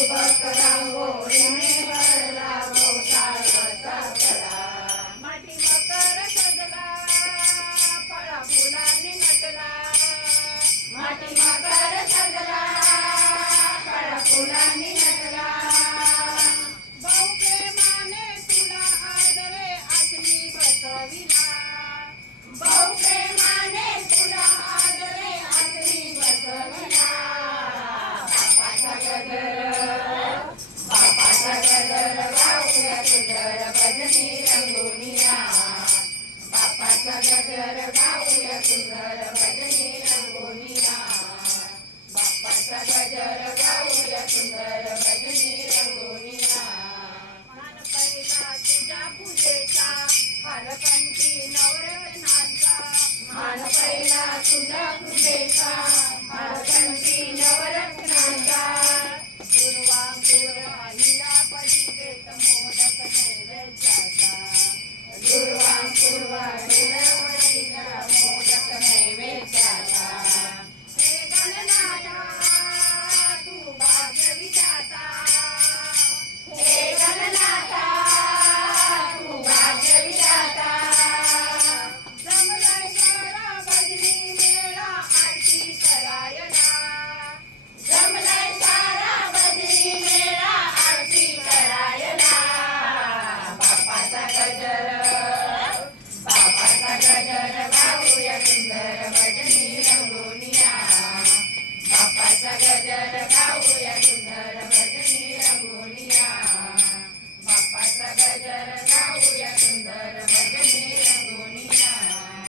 सुबक रांगोळीने भरला गौशाळाचा सडा. माटी मकर सजला फळा फुलांनी नटला. माटी मकर सजला फळ फुलांनी नटला. भाऊ प्रेमाने तुला आदरे आसनी बसविला. भाऊ प्रेमाने तुला आदरे आसनी बसविला. बापाचा गजर गाऊया सुंदर भजनी रंगोनिया. बापाचा गजर गाऊया सुंदर भजनी रंगोनिया. बापाचा गजर गाऊया सुंदर भजनी रंगोनिया. मान पहिला तुझ्या पूजेचा हरकंठी नवरत्नांचा. मान पहिला तुझ्या पूजेचा